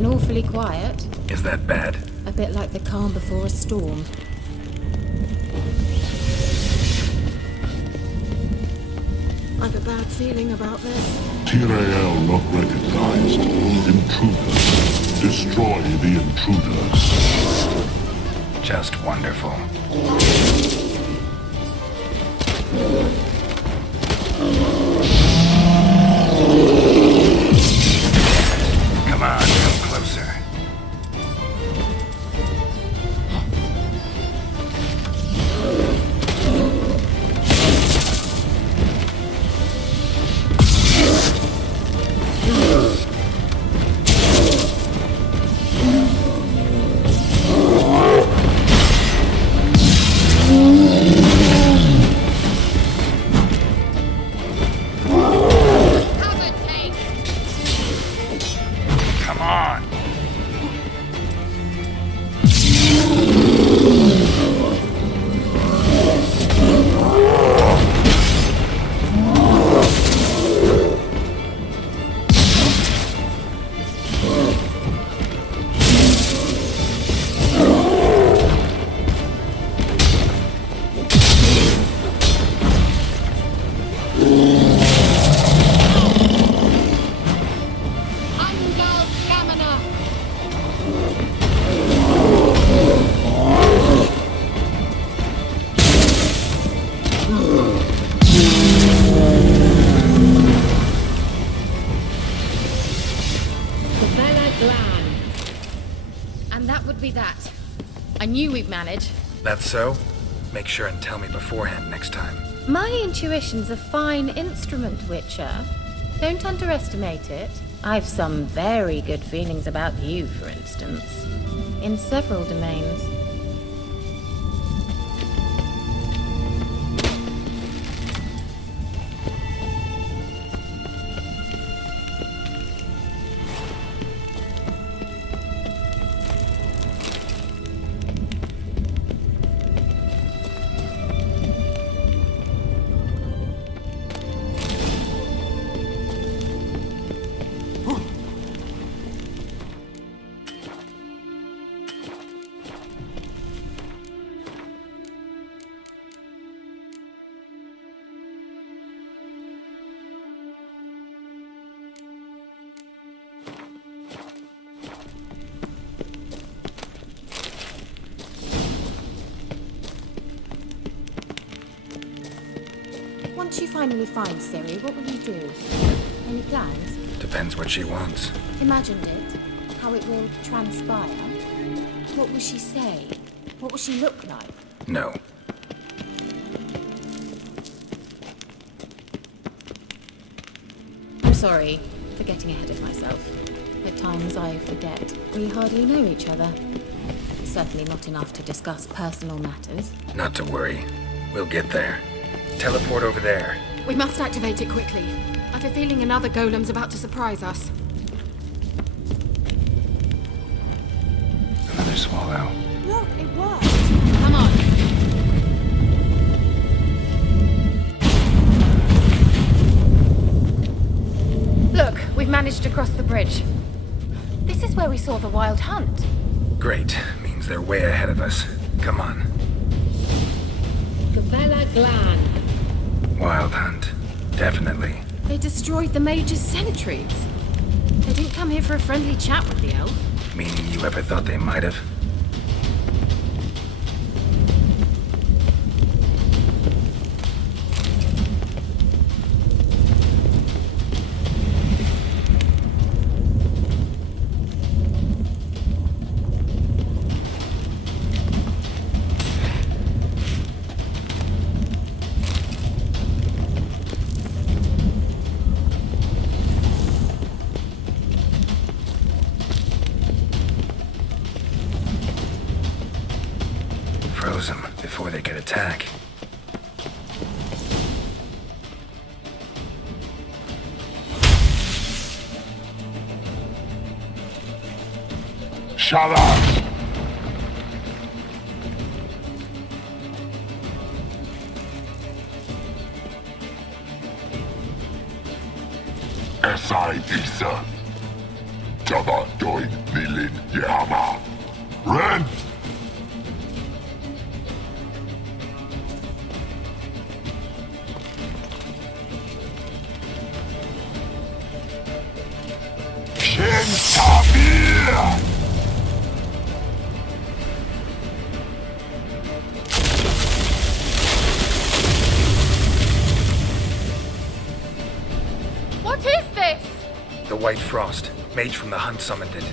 grown awfully quiet. Is that bad? A bit like the calm before a storm. I've a bad feeling about this. Tyrael not recognized. Intruders. Destroy the intruders. Just wonderful. Come on, come closer. Come on. Ungal Stamina! Bella Glan. And that would be that. I knew we'd manage. That's so? Make sure and tell me beforehand next time. My intuition's a fine instrument, Witcher. Don't underestimate it. I've some very good feelings about you, for instance. In several domains. Once you finally find Ciri, what will you do? Any plans? Depends what she wants. Imagined it. How it will transpire. What will she say? What will she look like? No. I'm sorry for getting ahead of myself. At times I forget we hardly know each other. Certainly not enough to discuss personal matters. Not to worry. We'll get there. Teleport over there. We must activate it quickly. I've a feeling another golem's about to surprise us. Another swallow. Look, it worked. Come on. Look, we've managed to cross the bridge. This is where we saw the wild hunt. Great. Means they're way ahead of us. Come on. Gavella Glan. Wild hunt. Definitely. They destroyed the mage's sentries. They didn't come here for a friendly chat with the elf. Meaning you ever thought they might have? Froze them before they could attack. Shut up! SI Isa. Java doing white frost. Mage from the Hunt summoned it.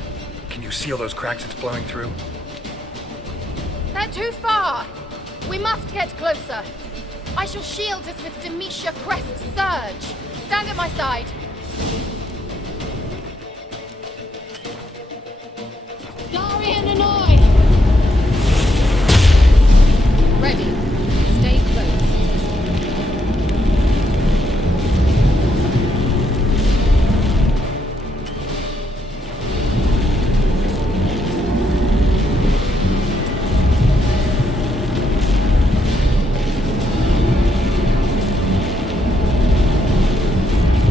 Can you seal those cracks it's blowing through? They're too far! We must get closer. I shall shield us with Demetia Crest's surge. Stand at my side. Darian and I! Ready. Stay close.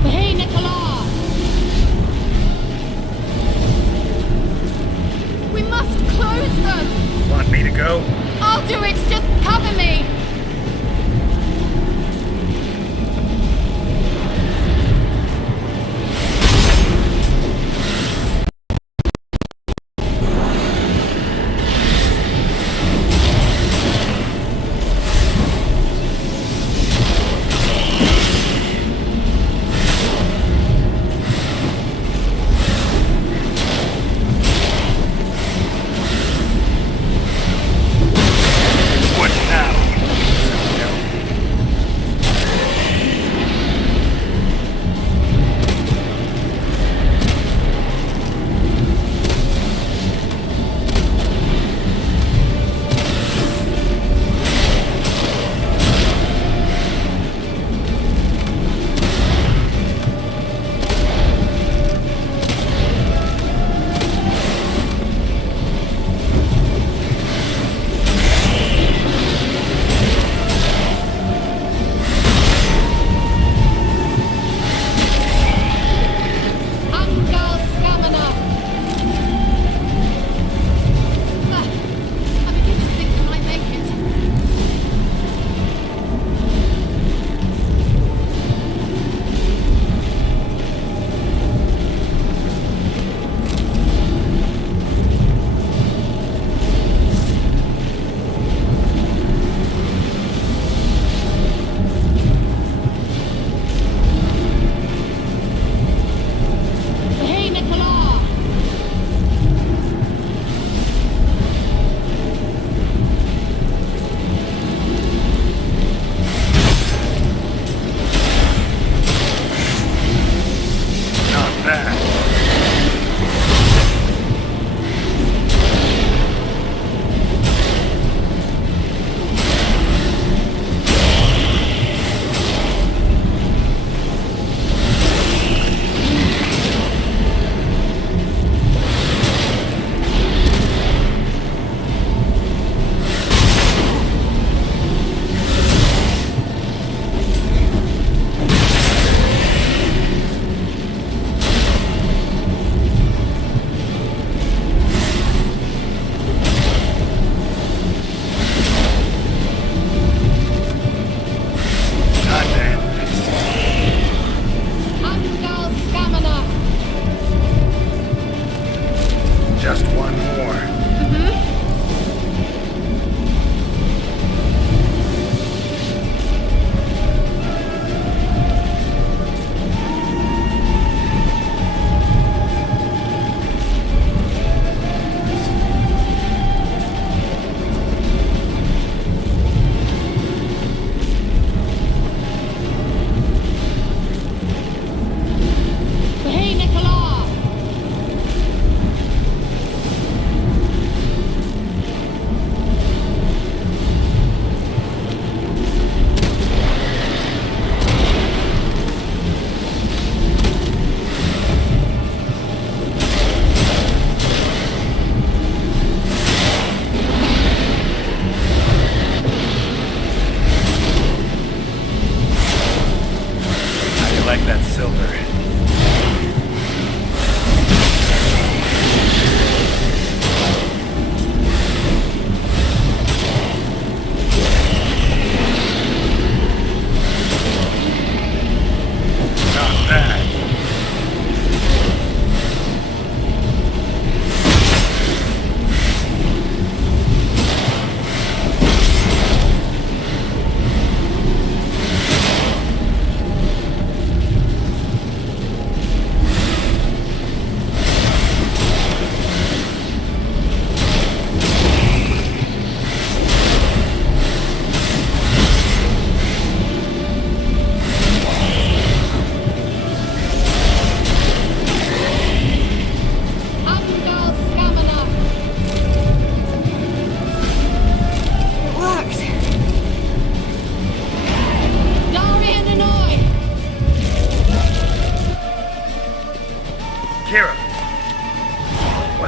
Hey, Nicola! We must close them! Want me to go? I'll do it! Just cover me! What now?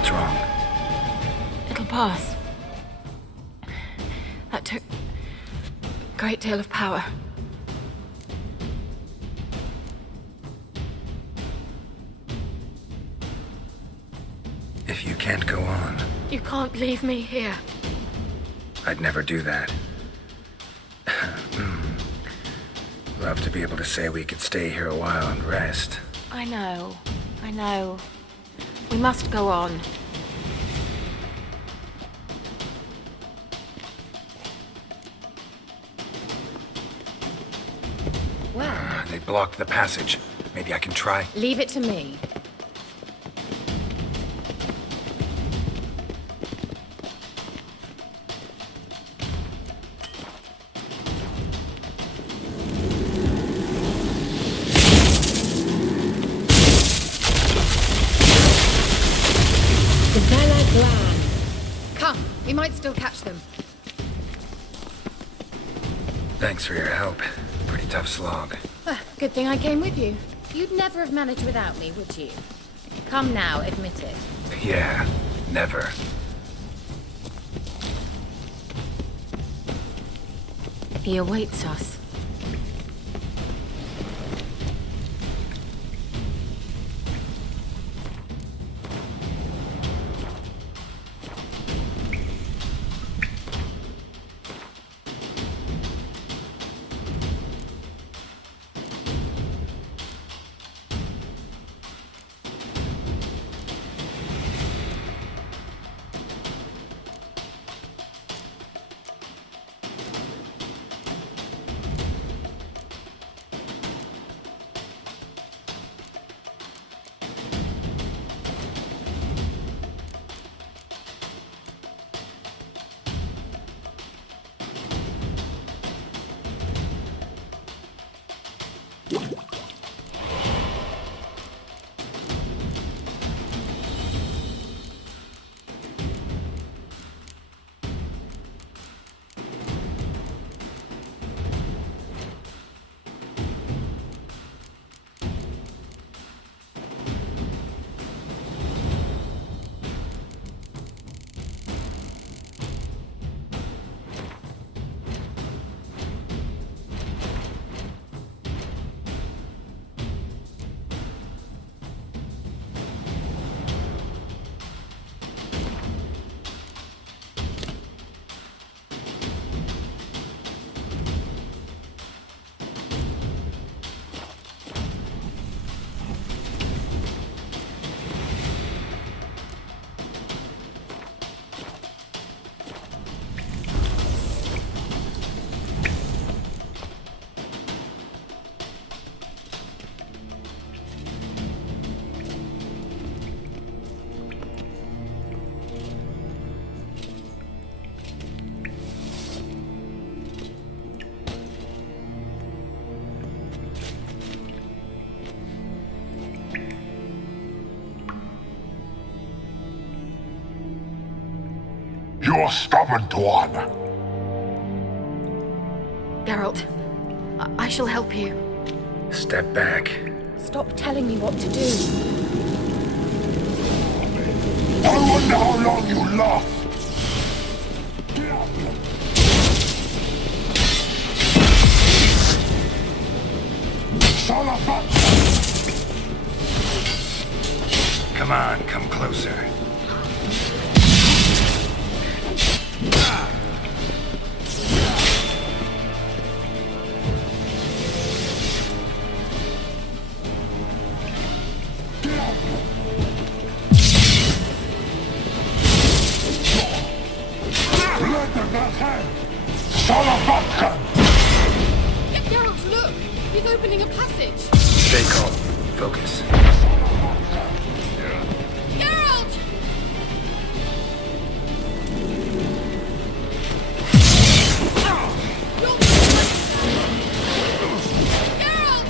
What's wrong? It'll pass. That took a great deal of power. If you can't go on, You can't leave me here. I'd never do that. Love to be able to say we could stay here a while and rest. I know. We must go on. Well, They blocked the passage. Maybe I can try. leave it to me. Come, we might still catch them. Thanks for your help. Pretty tough slog. Good thing I came with you. You'd never have managed without me, would you? Come now, admit it. Yeah, never. He awaits us. You're stubborn one. Geralt, I shall help you. Step back. Stop telling me what to do. I wonder how long you last. Come on, come closer. Geralt, look! He's opening a passage! Stay calm. Focus. Geralt! Geralt!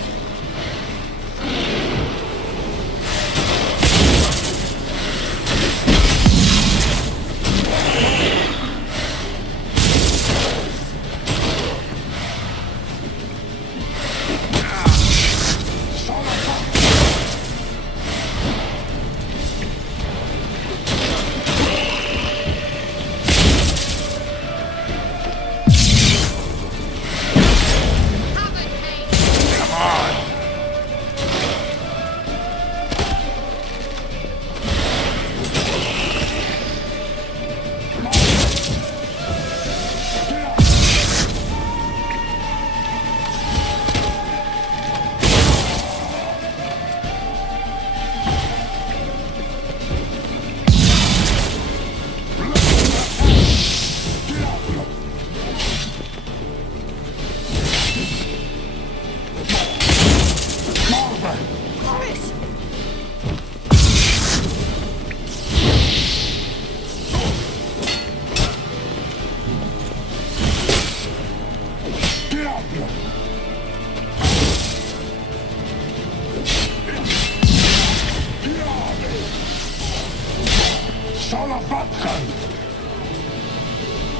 Salafatkan!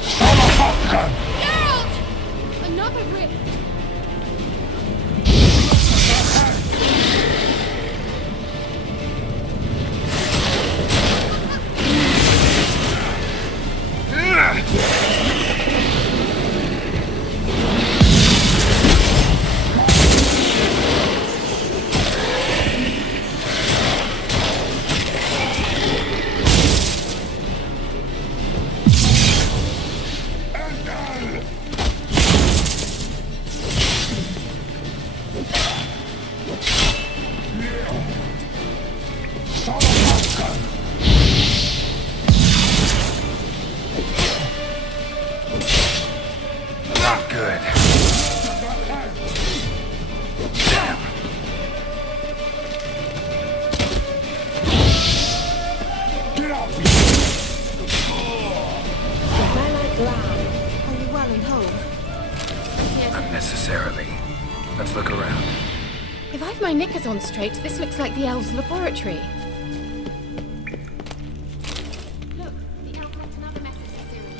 Salafatkan! Geralt! Another rift! Not good. Damn. Get up! Well, I'm glad. Are you well and whole? Unnecessarily. Let's look around. If I've my knickers on straight, this looks like the elves' laboratory. Look, the elf left another message to Ciri.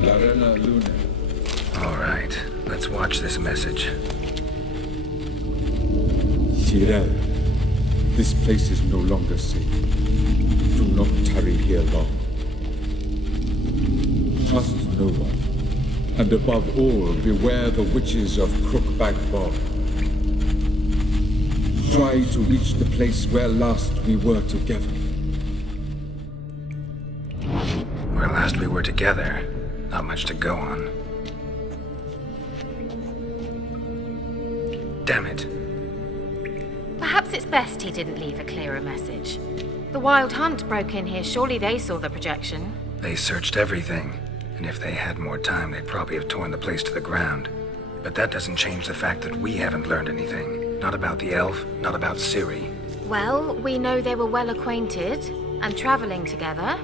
Larena Luna. All right, let's watch this message. Tyrell, this place is no longer safe. Do not tarry here long. Trust no one. And above all, beware the witches of Crookback Bog. Try to reach the place where last we were together. Where last we were together, not much to go on. Damn it. Perhaps it's best he didn't leave a clearer message. The Wild Hunt broke in here. Surely they saw the projection. They searched everything, and if they had more time, they'd probably have torn the place to the ground. But that doesn't change the fact that we haven't learned anything. Not about the elf, not about Ciri. Well, we know they were well acquainted and traveling together.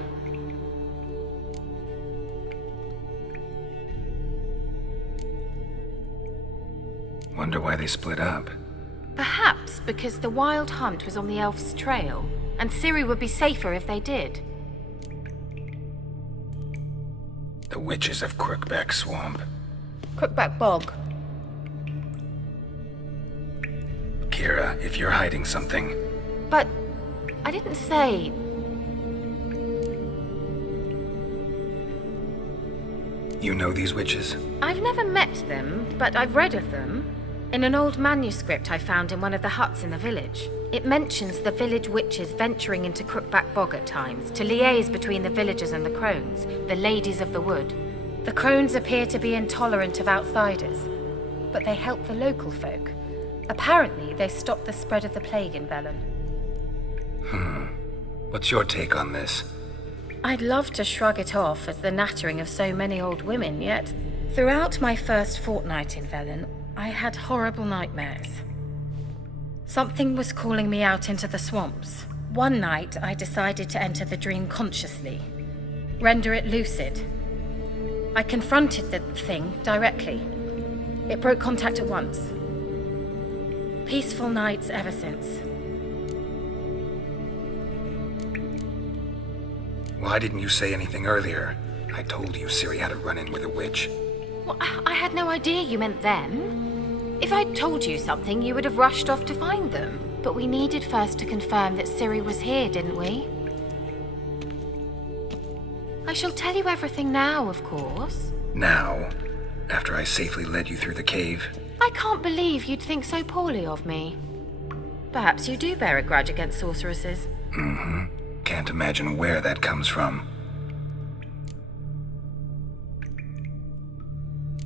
Wonder why they split up. Perhaps because the Wild Hunt was on the elf's trail, and Ciri would be safer if they did. The witches of Crookback Swamp. Crookback Bog. Kira, if you're hiding something, But I didn't say. you know these witches? I've never met them, but I've read of them. In an old manuscript I found in one of the huts in the village, it mentions the village witches venturing into Crookback Bog at times to liaise between the villagers and the crones, the ladies of the wood. The crones appear to be intolerant of outsiders, but they help the local folk. Apparently, they stopped the spread of the plague in Velen. What's your take on this? I'd love to shrug it off as the nattering of so many old women, yet throughout my first fortnight in Velen, I had horrible nightmares. Something was calling me out into the swamps. One night, I decided to enter the dream consciously, render it lucid. I confronted the thing directly. It broke contact at once. Peaceful nights ever since. Why didn't you say anything earlier? I told you Ciri had a run-in with a witch. Well, I had no idea you meant them. If I'd told you something, you would have rushed off to find them. But we needed first to confirm that Ciri was here, didn't we? I shall tell you everything now, of course. Now, after I safely led you through the cave, I can't believe you'd think so poorly of me. Perhaps you do bear a grudge against sorceresses. can't imagine where that comes from.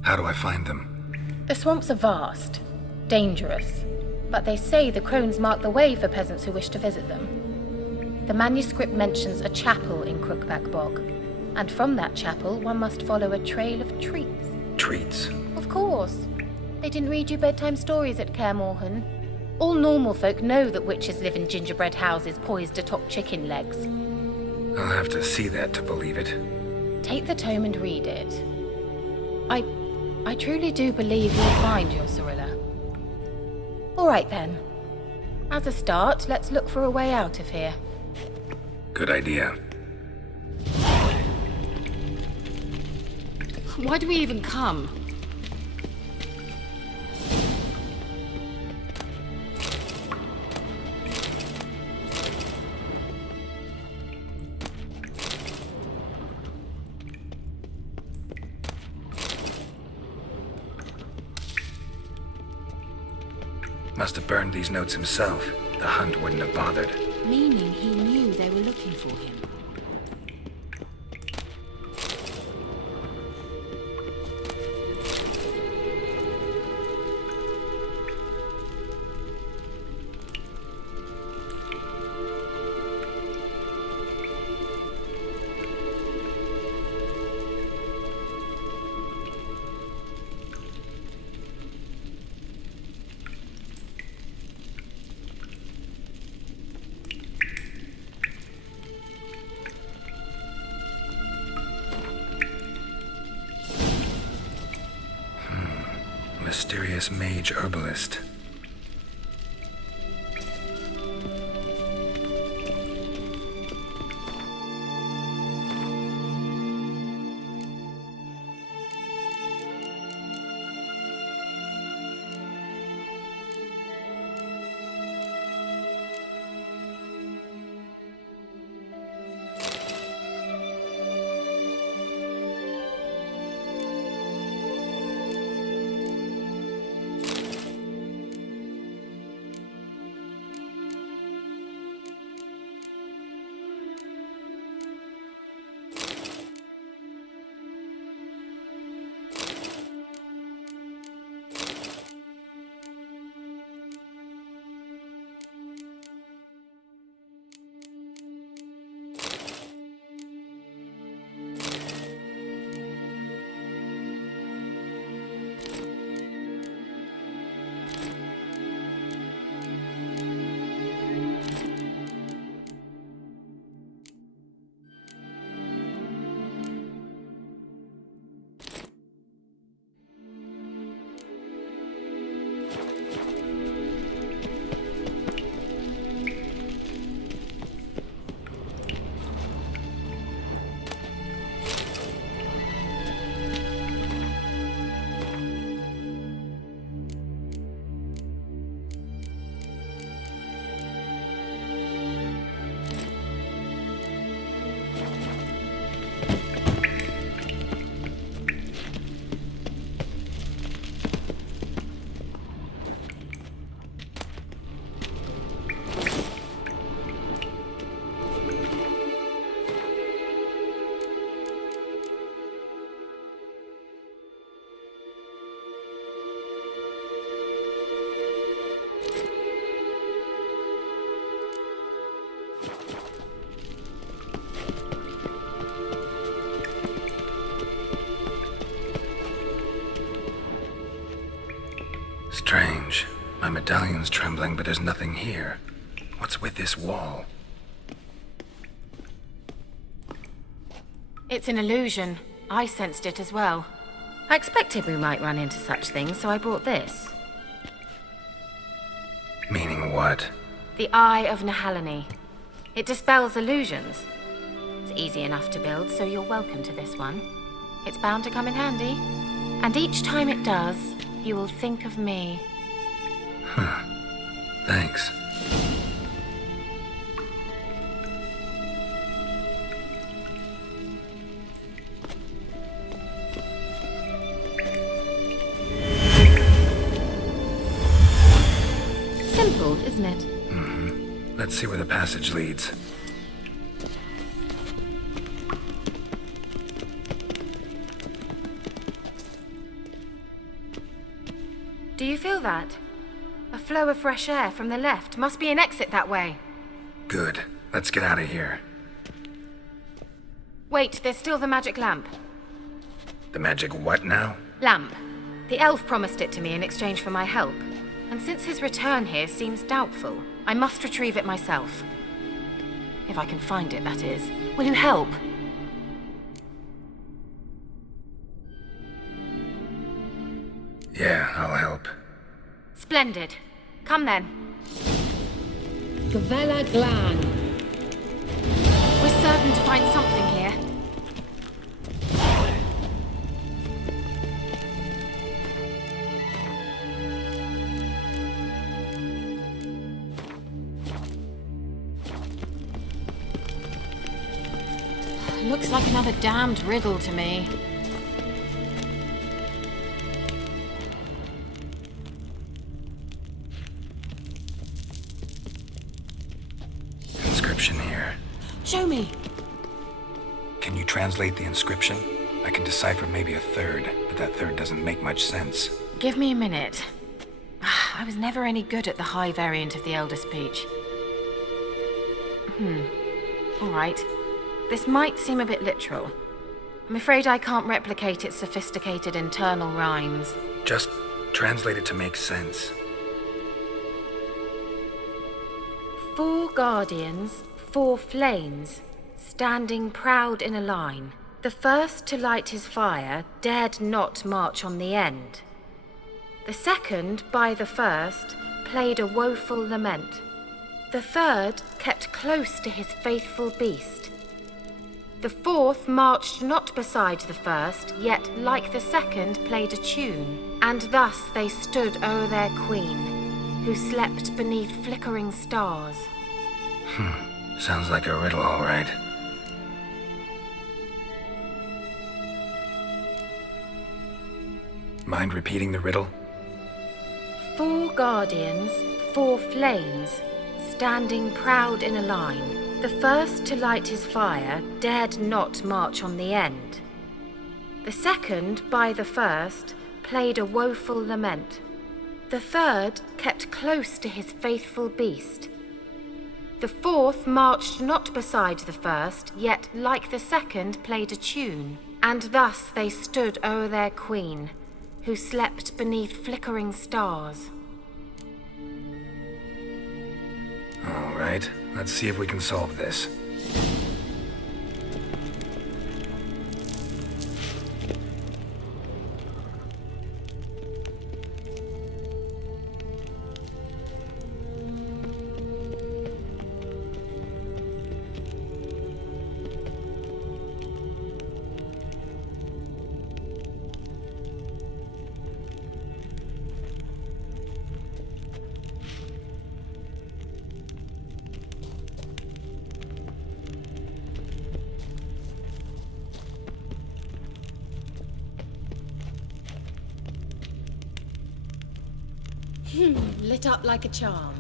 How do I find them? The swamps are vast, dangerous, but they say the crones mark the way for peasants who wish to visit them. The manuscript mentions a chapel in Crookback Bog, and from that chapel one must follow a trail of treats. Treats. Of course. They didn't read you bedtime stories at Kaer Morhen. All normal folk know that witches live in gingerbread houses poised atop chicken legs. I'll have to see that to believe it. Take the tome and read it. I truly do believe you'll find your Cyrilla. All right then. As a start, let's look for a way out of here. Good idea. Why do we even come? Must have burned these notes himself. The hunt wouldn't have bothered. Meaning he knew they were looking for him. Mysterious mage herbalist. Strange. My medallion's trembling, but there's nothing here. What's with this wall? It's an illusion. I sensed it as well. I expected we might run into such things, so I brought this. Meaning what? The Eye of Nehaleni. It dispels illusions. It's easy enough to build, so you're welcome to this one. It's bound to come in handy. And each time it does, you will think of me. Thanks. Simple, isn't it? Let's see where the passage leads. Do you feel that? A flow of fresh air from the left. Must be an exit that way. Good. Let's get out of here. Wait, there's still the magic lamp. The magic what now? Lamp. The elf promised it to me in exchange for my help. And since his return here seems doubtful, I must retrieve it myself. If I can find it, that is. Will you help? Yeah, I'll help. Splendid. Come then. Gavella Glan. We're certain to find something here. Looks like another damned riddle to me. Inscription here. Show me. Can you translate the inscription? I can decipher maybe a third, but that third doesn't make much sense. Give me a minute. I was never any good at the high variant of the Elder Speech. All right. This might seem a bit literal. I'm afraid I can't replicate its sophisticated internal rhymes. Just translate it to make sense. 4 guardians, 4 flames, standing proud in a line. The first to light his fire dared not march on the end. The second, by the first, played a woeful lament. The third kept close to his faithful beast. The fourth marched not beside the first, yet like the second played a tune. And thus they stood o'er their queen, who slept beneath flickering stars. Sounds like a riddle, all right. Mind repeating the riddle? 4 guardians, 4 flames, standing proud in a line. The first to light his fire dared not march on the end. The second, by the first, played a woeful lament. The third kept close to his faithful beast. The fourth marched not beside the first, yet like the second played a tune. And thus they stood o'er their queen, who slept beneath flickering stars. All right, let's see if we can solve this. Lit up like a charm.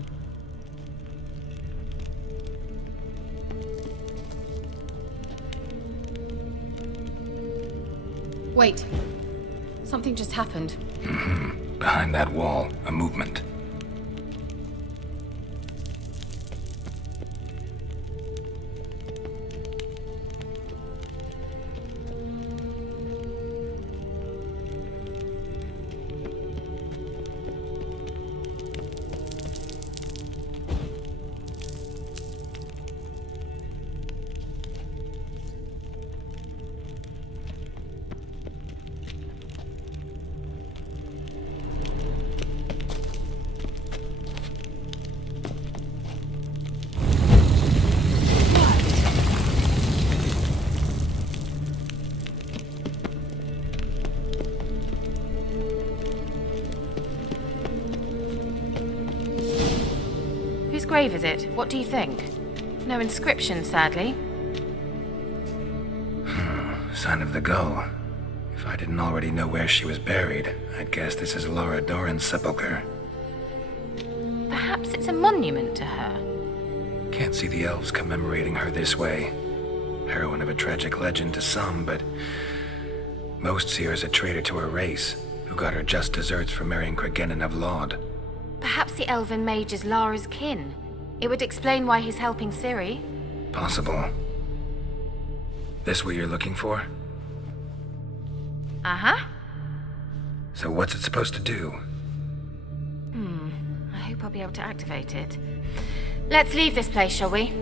Wait. Something just happened. Behind that wall, a movement. Whose grave is it? What do you think? No inscription, sadly. Sign of the gull. If I didn't already know where she was buried, I'd guess this is Laura Doran's sepulcher. Perhaps it's a monument to her. Can't see the elves commemorating her this way. Heroine of a tragic legend to some, but most see her as a traitor to her race, who got her just deserts for marrying Cregennan of Laud. Perhaps the elven mage is Lara's kin. It would explain why he's helping Ciri. Possible. This what you're looking for? Uh-huh. So what's it supposed to do? I hope I'll be able to activate it. Let's leave this place, shall we?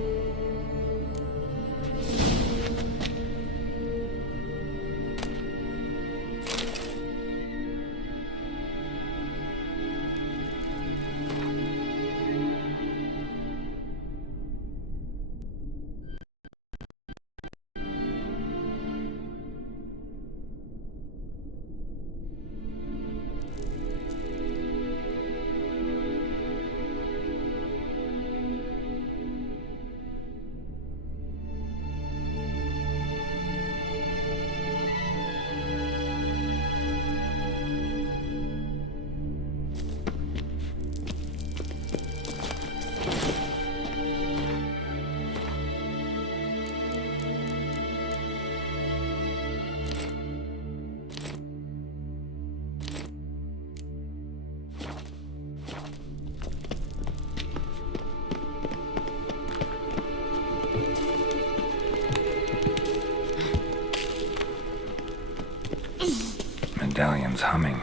Medallion's humming.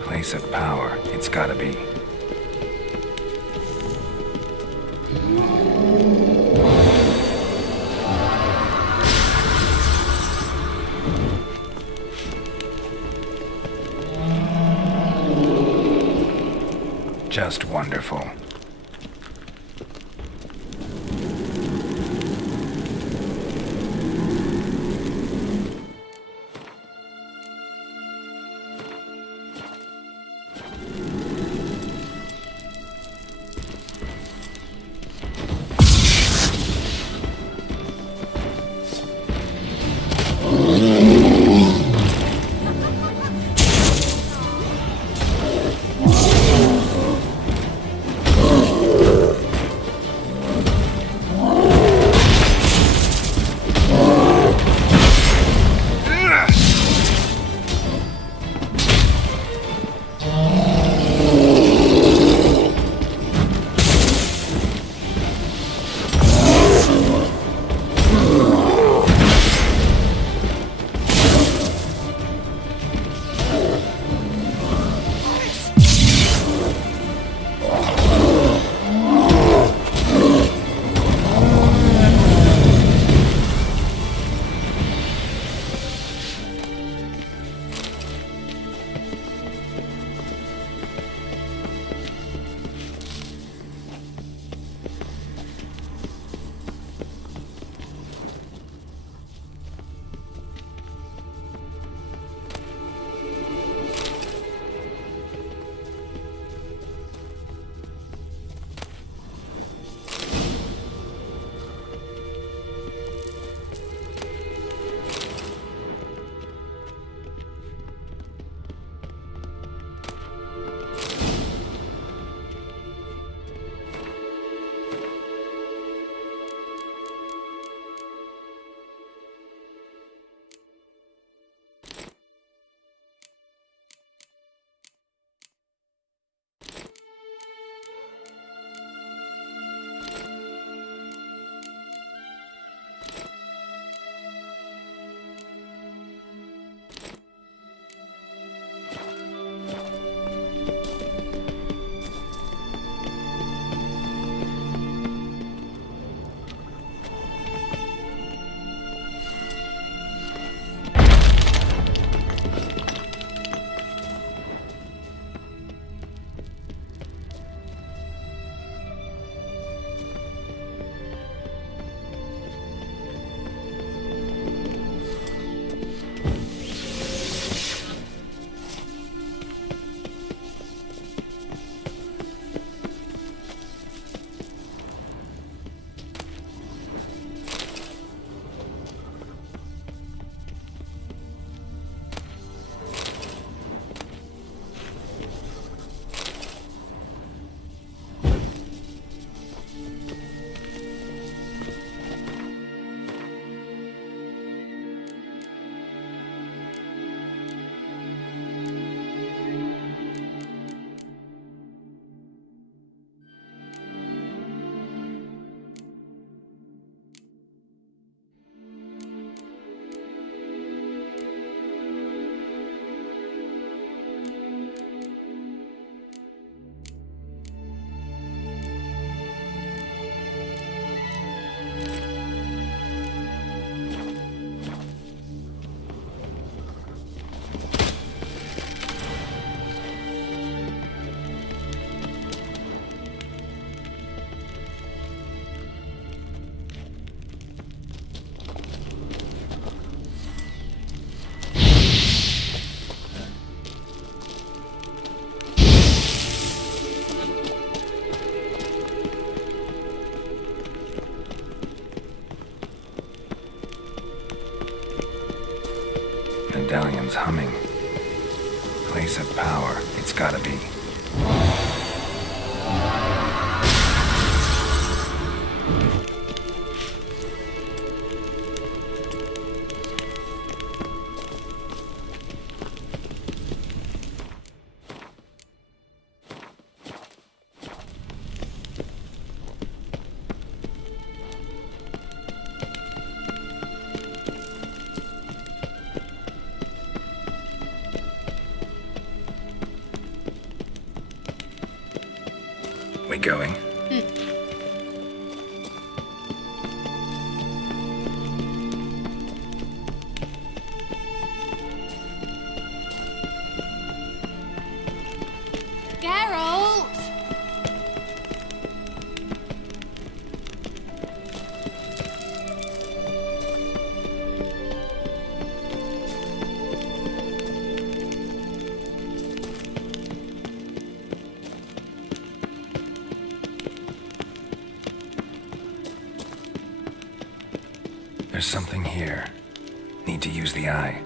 Place of power, it's gotta be. Just wonderful. medallion's humming. Place of power, it's gotta be. We going? Geralt! There's something here. Need to use the eye.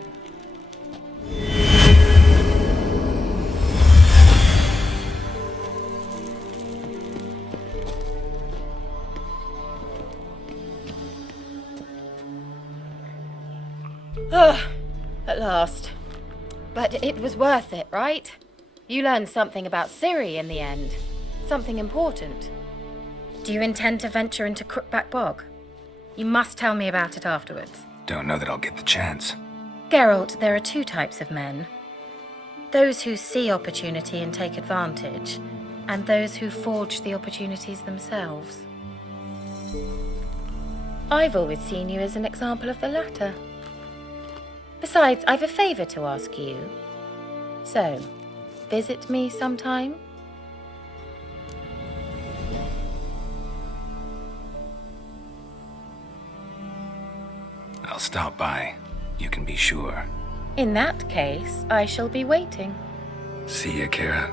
At last. But it was worth it, right? You learned something about Ciri in the end. Something important. Do you intend to venture into Crookback Bog? You must tell me about it afterwards. Don't know that I'll get the chance. Geralt, there are two types of men. Those who see opportunity and take advantage, and those who forge the opportunities themselves. I've always seen you as an example of the latter. Besides, I've a favor to ask you. So, visit me sometime? I'll stop by. You can be sure. In that case, I shall be waiting. See ya, Kira.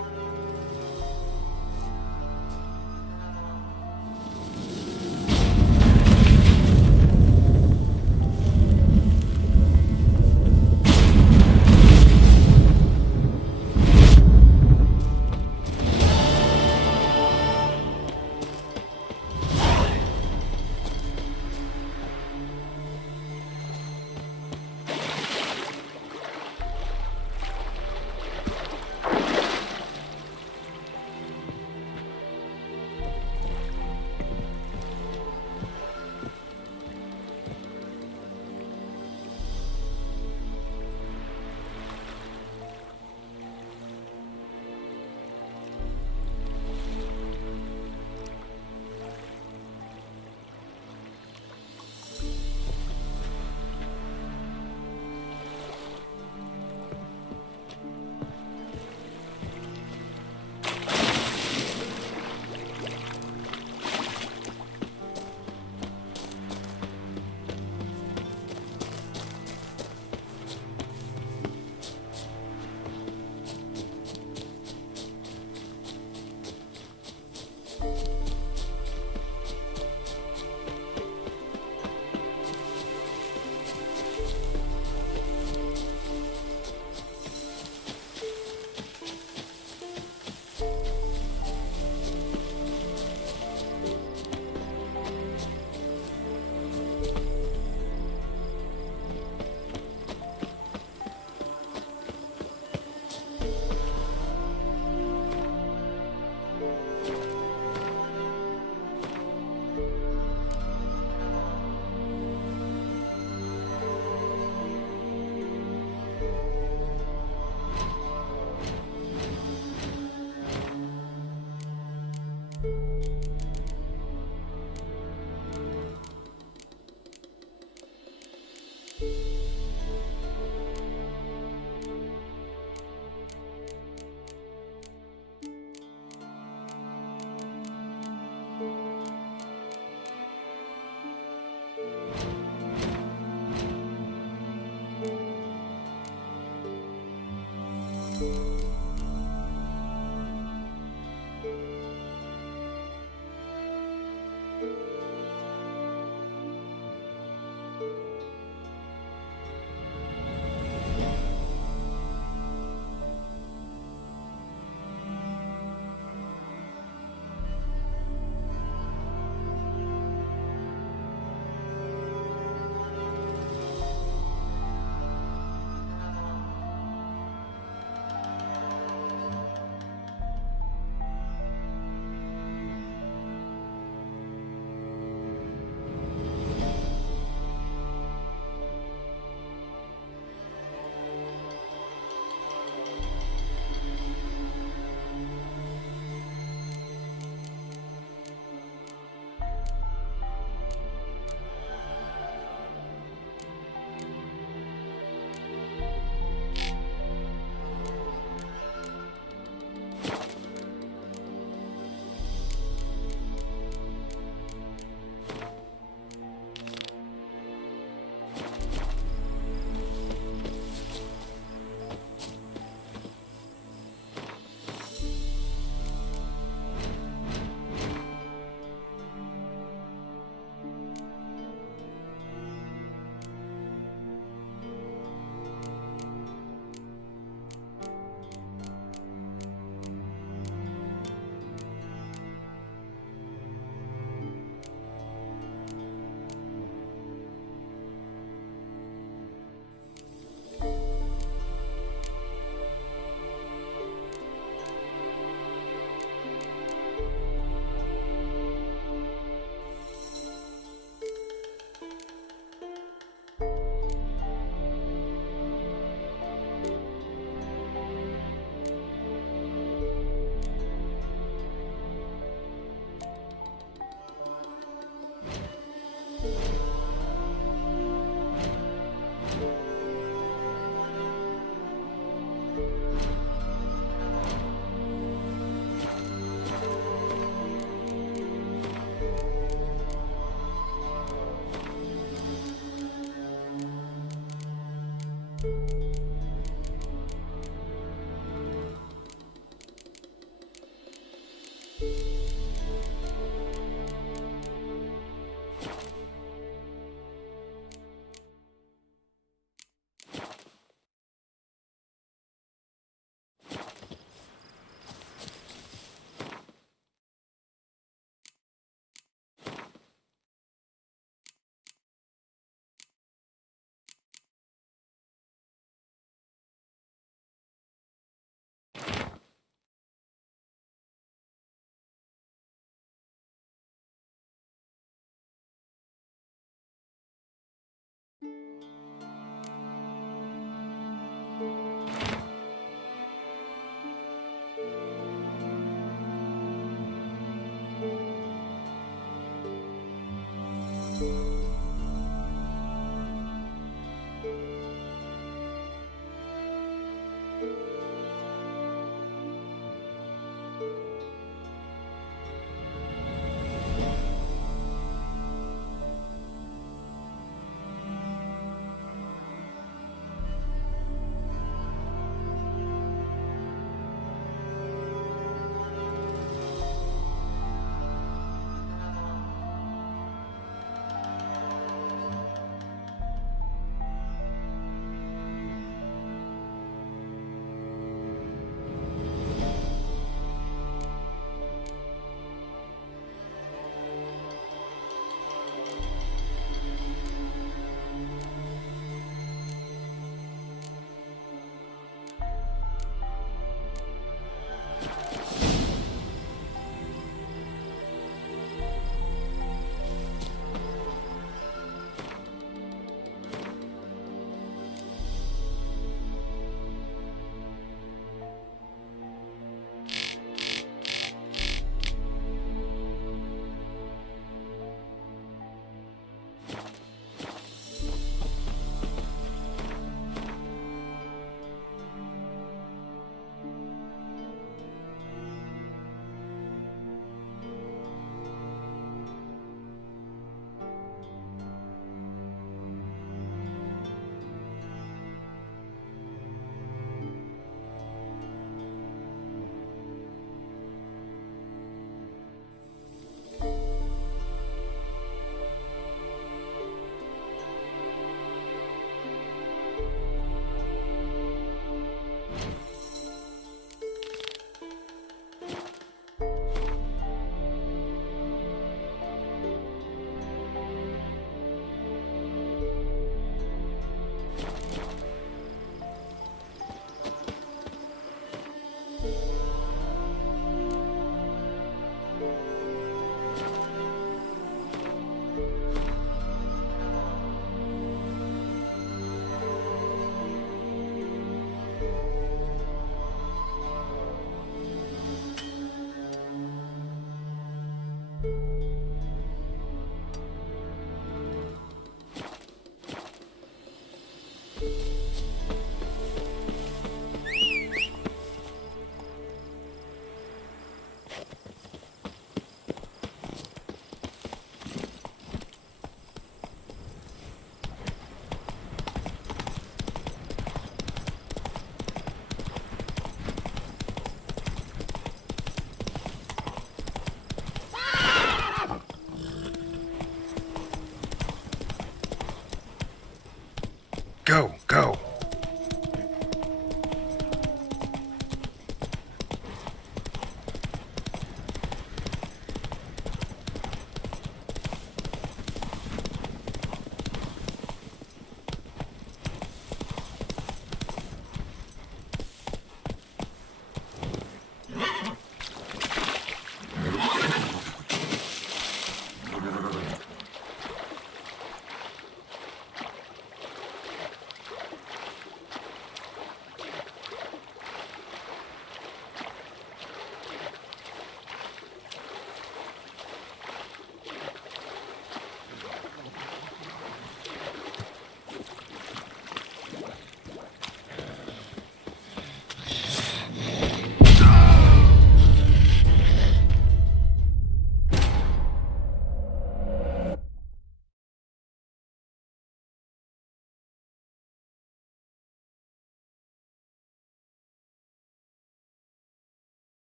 Go, go.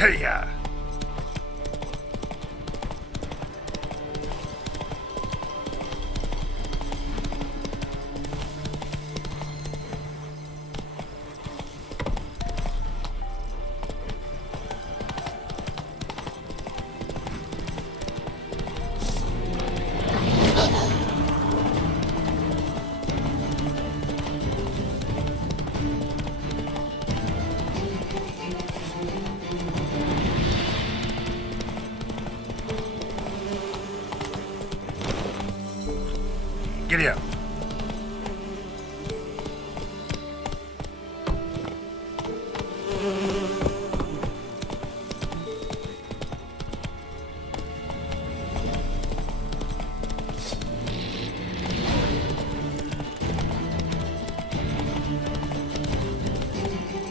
Hey-ya! Giddy up.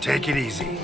Take it easy.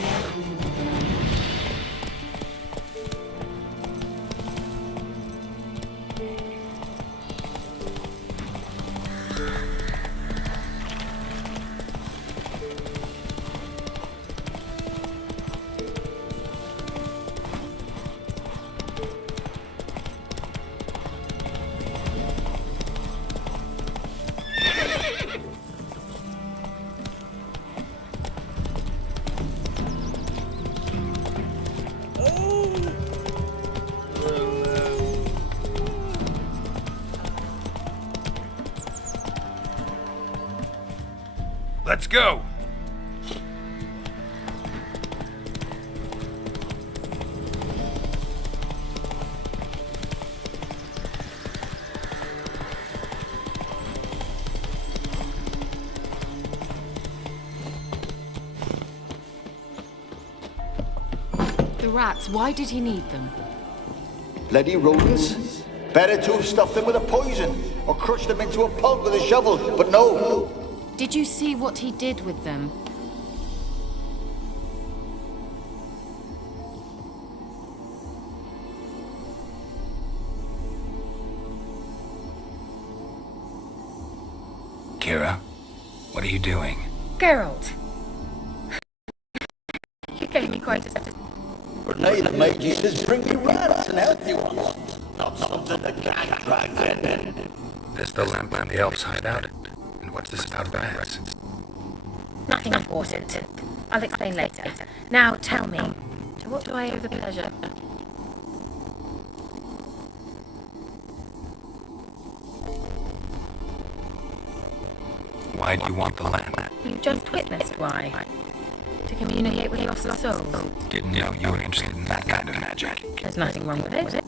Let's go! The rats, why did he need them? Bloody rodents. Better to have stuffed them with a poison, or crushed them into a pulp with a shovel, but no. Did you see what he did with them? Kira, what are you doing? Geralt. You gave me quite a set of... Renee the Magi says bring me rats and healthy ones. Not something that can't drag in. There's the lamp on the elf's hideout. And what's this about rats? Nothing important. I'll explain later. Now tell me, to what do I owe the pleasure? Why do you want the lamp? You just witnessed why. To communicate with your lost souls. Didn't know you were interested in that kind of magic. There's nothing wrong with it.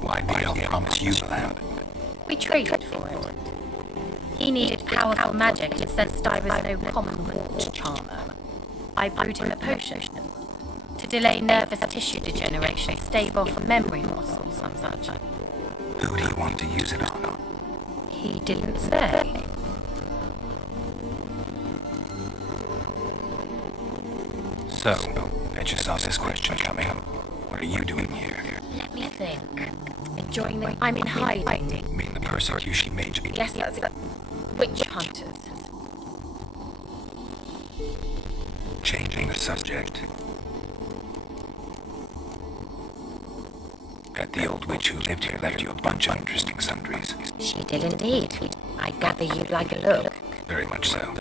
Why'd the elf promise you that? We traded for it. He needed powerful magic and sensed I was no common wart charmer. I brewed him a potion to delay nervous tissue degeneration, stave off memory loss or some such. Who do you want to use it on? He didn't say. So, I just saw this question coming. What are you doing here? Let me think. Enjoying the... I'm in hiding. You mean the persecution mage? Yes, that's it. Witch hunters. Changing the subject. Bet the old witch who lived here left you a bunch of interesting sundries. She did indeed. I gather you'd like a look. Very much so.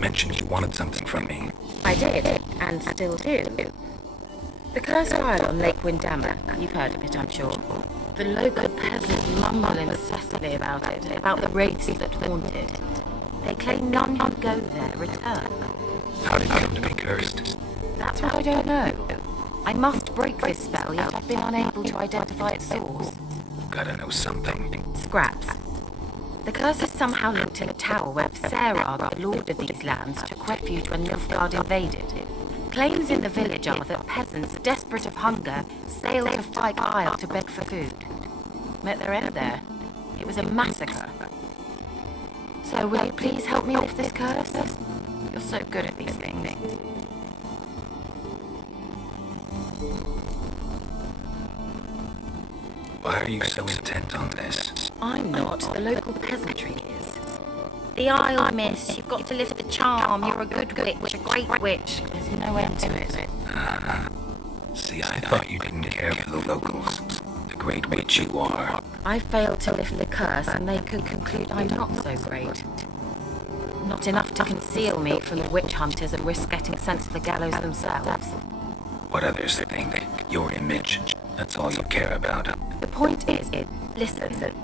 Mentioned you wanted something from me. I did, and still do. The Cursed Isle on Lake Windammer. You've heard of it, I'm sure. The local peasants mumble incessantly about it, about the wraiths that haunt it. They claim none who go there return. How did it come to be cursed? That's what I don't know. I must break this spell, yet I've been unable to identify its source. Gotta know something. Scraps. The curse is somehow linked to the tower where Serag, the lord of these lands, took refuge when Nilfgaard invaded. Claims in the village are that peasants, desperate of hunger, sailed to Fyke Isle to beg for food. Met their end there. It was a massacre. So will you please help me lift this curse? You're so good at these things. Why are you so intent on this? I'm not. The local peasantry is. The Isle, miss. You've got to lift the charm. You're a good witch, a great witch. There's no end to it. See, I thought you didn't care for the locals. The great witch you are. I failed to lift the curse, and they could conclude I'm not so great. Not enough to conceal me from the witch hunters and risk getting sent to the gallows themselves. What others think? Your image. That's all you care about. The point is, listen,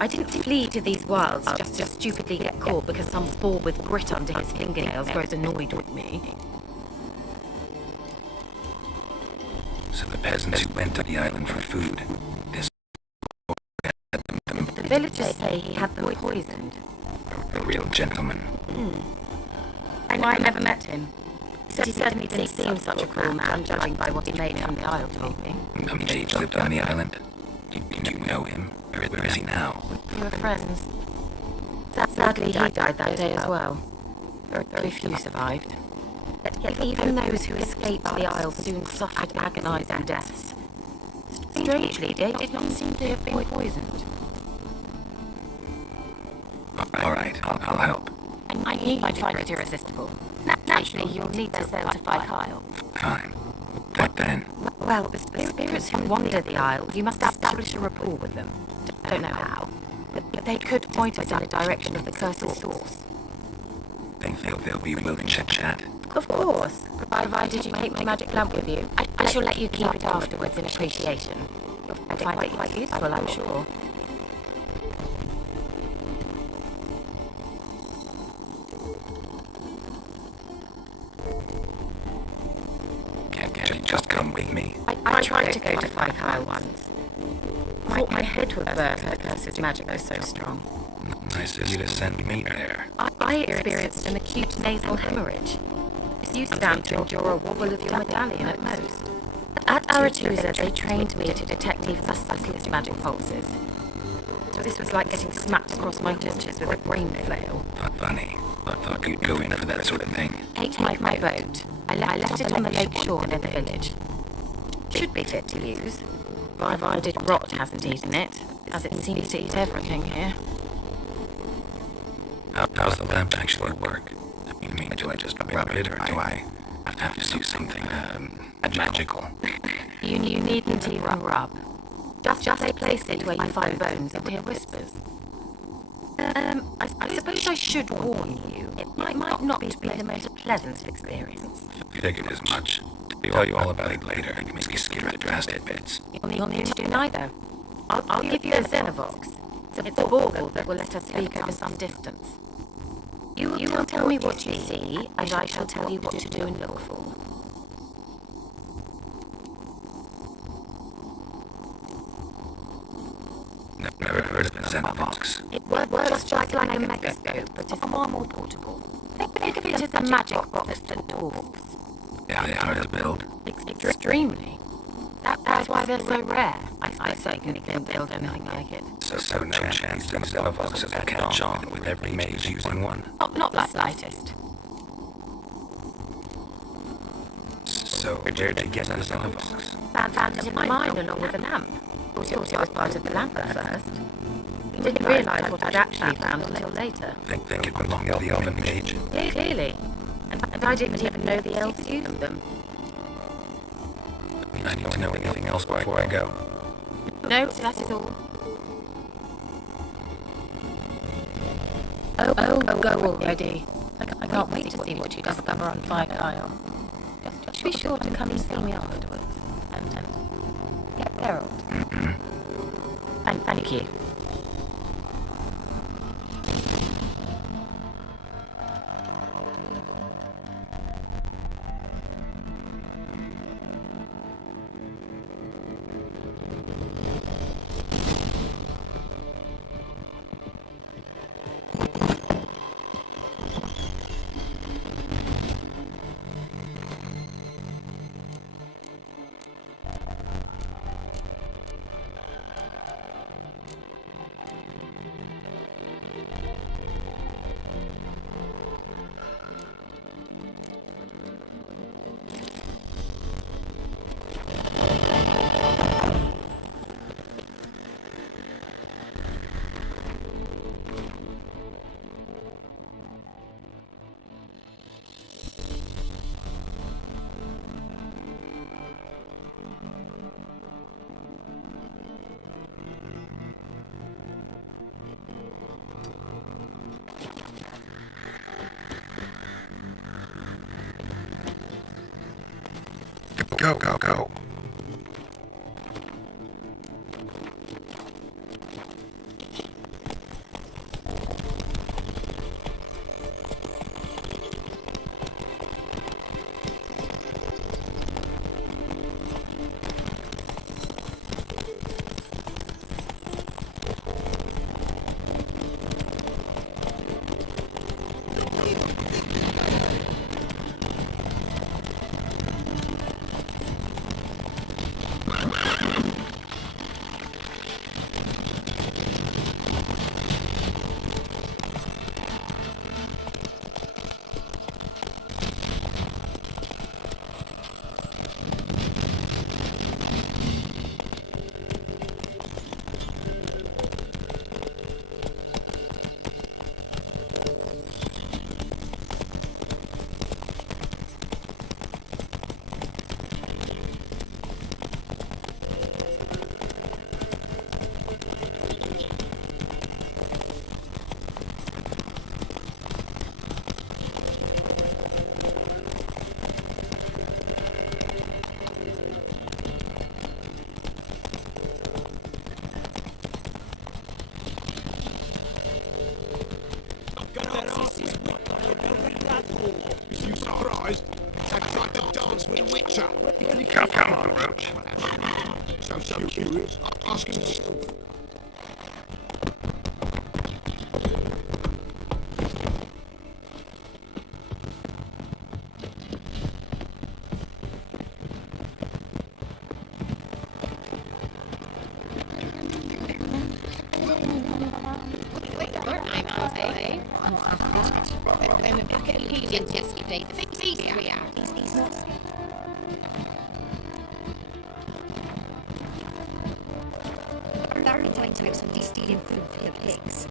I didn't flee to these wilds just to stupidly get caught because some spore with grit under his fingernails grows annoyed with me. So the peasants who went to the island for food, this... The villagers say he had them poisoned. A real gentleman. And I never met him. He certainly didn't seem such a cruel man, judging by what he made from the Isle told me. A mage lived on the island. Do you know him? Where is he now? We were friends. Sadly, he died that day as well. Very few survived. Yet even those who escaped the Isle soon suffered agonizing deaths. Strangely, they did not seem to have been poisoned. All right, I'll help. I need you to find it irresistible. Naturally, you'll need to certify Kyle. Fine. What then? Well, the spirits who wander the Isle, you must establish a rapport with them. Don't know how, but they could point us in the direction of the curse's source. Think they'll be willing to chat? Of course, provided you take my magic lamp with you. I shall let you keep it afterwards in appreciation. You'll find it quite useful, I'm sure. Can't you just come with me? I tried to go to fight Kyle once. My head would burst because his magic was so strong. Nice of you to send me there. I experienced an acute nasal hemorrhage. You stand to endure a wobble of your medallion at most. At Aretusa, they trained me to detect even the subtlest magic pulses. So this was like getting smacked across my haunches with a brain flail. Funny. I thought you'd go in for that sort of thing. Take my boat. I left it on the lake shore near the village. Should be fit to use. Provided rot hasn't eaten it, as it seems to eat everything here. How's the lamp actually work? You mean, do I just rub it, or do I have to do something magical? You needn't even rub. Just place it where you find bones and hear whispers. I suppose I should warn you. It might not be the most pleasant experience. Figured as much. To tell you all about it later, it makes me scared to drastic bits. You'll need to do neither. I'll give you a Xenovox. It's a bauble that will let us speak over some distance. You will tell me what you see, and I shall tell you what to do and look for. Never heard of a Xenovox. It works just like a megascope, but it's far more portable. Think of it as a magic box that talks. Yeah, they're hard to build. Extremely. That's why they're so rare. I certainly couldn't build anything like it. So no chance these Xenovoxes will catch on with every mage using one. Not the slightest. So where'd you get a Xenovox? Found it in mine along with the lamp. Thought it was part of the lamp at first. Didn't realise what I'd actually found until later. Think it belonged to the elven mage? Clearly. And I didn't even know the elves used them. I need to know anything else before I go. No, that is all. Oh, go already. I can't wait to see what you discover on Fire Kyle. Just be sure to come and see me afterwards. And get Geralt. Thank you. Go. If you surprised, I'd like to dance with a witcher. Come on, Roach. So curious, I'm asking yourself. Baron going to have some stealing food for the pigs.